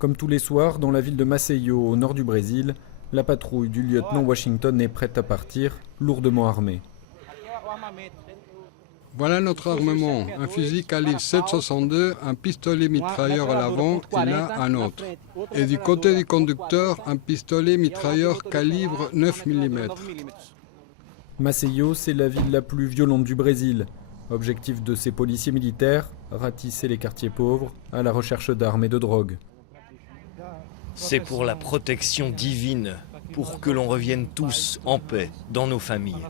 Comme tous les soirs, dans la ville de Maceió, au nord du Brésil, la patrouille du lieutenant Washington est prête à partir, lourdement armée. Voilà notre armement, un fusil calibre 7,62, un pistolet mitrailleur à l'avant et là un autre. Et du côté du conducteur, un pistolet mitrailleur calibre 9 mm. Maceió, c'est la ville la plus violente du Brésil. Objectif de ces policiers militaires, ratisser les quartiers pauvres à la recherche d'armes et de drogue. C'est pour la protection divine, pour que l'on revienne tous en paix dans nos familles.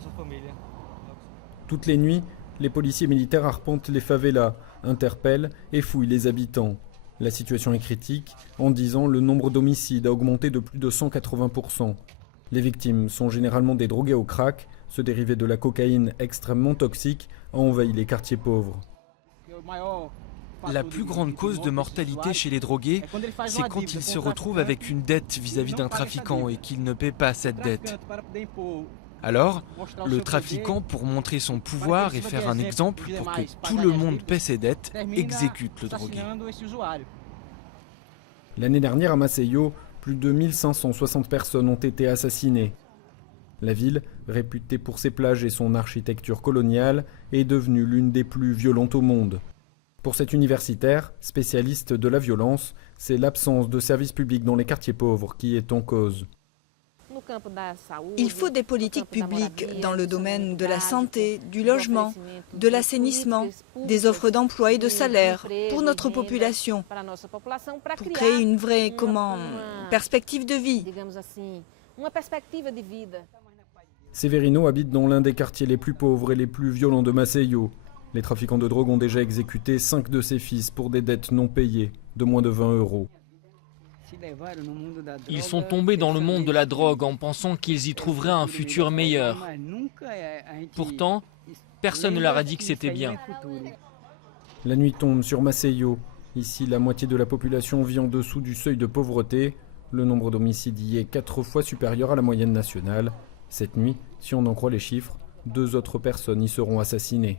Toutes les nuits, les policiers militaires arpentent les favelas, interpellent et fouillent les habitants. La situation est critique. En 10 ans, le nombre d'homicides a augmenté de plus de 180%. Les victimes sont généralement des drogués au crack. Ce dérivé de la cocaïne extrêmement toxique a envahi les quartiers pauvres. La plus grande cause de mortalité chez les drogués, c'est quand ils se retrouvent avec une dette vis-à-vis d'un trafiquant et qu'ils ne paient pas cette dette. Alors, le trafiquant, pour montrer son pouvoir et faire un exemple pour que tout le monde paie ses dettes, exécute le drogué. L'année dernière à Maceió, plus de 1560 personnes ont été assassinées. La ville, réputée pour ses plages et son architecture coloniale, est devenue l'une des plus violentes au monde. Pour cet universitaire, spécialiste de la violence, c'est l'absence de services publics dans les quartiers pauvres qui est en cause. Il faut des politiques publiques dans le domaine de la santé, du logement, de l'assainissement, des offres d'emploi et de salaire pour notre population, pour créer une vraie perspective de vie. Severino habite dans l'un des quartiers les plus pauvres et les plus violents de Maceió. Les trafiquants de drogue ont déjà exécuté 5 de ses fils pour des dettes non payées de moins de 20 €. Ils sont tombés dans le monde de la drogue en pensant qu'ils y trouveraient un futur meilleur. Pourtant, personne ne leur a dit que c'était bien. La nuit tombe sur Maceió. Ici, la moitié de la population vit en dessous du seuil de pauvreté. Le nombre d'homicides y est 4 fois supérieur à la moyenne nationale. Cette nuit, si on en croit les chiffres, 2 autres personnes y seront assassinées.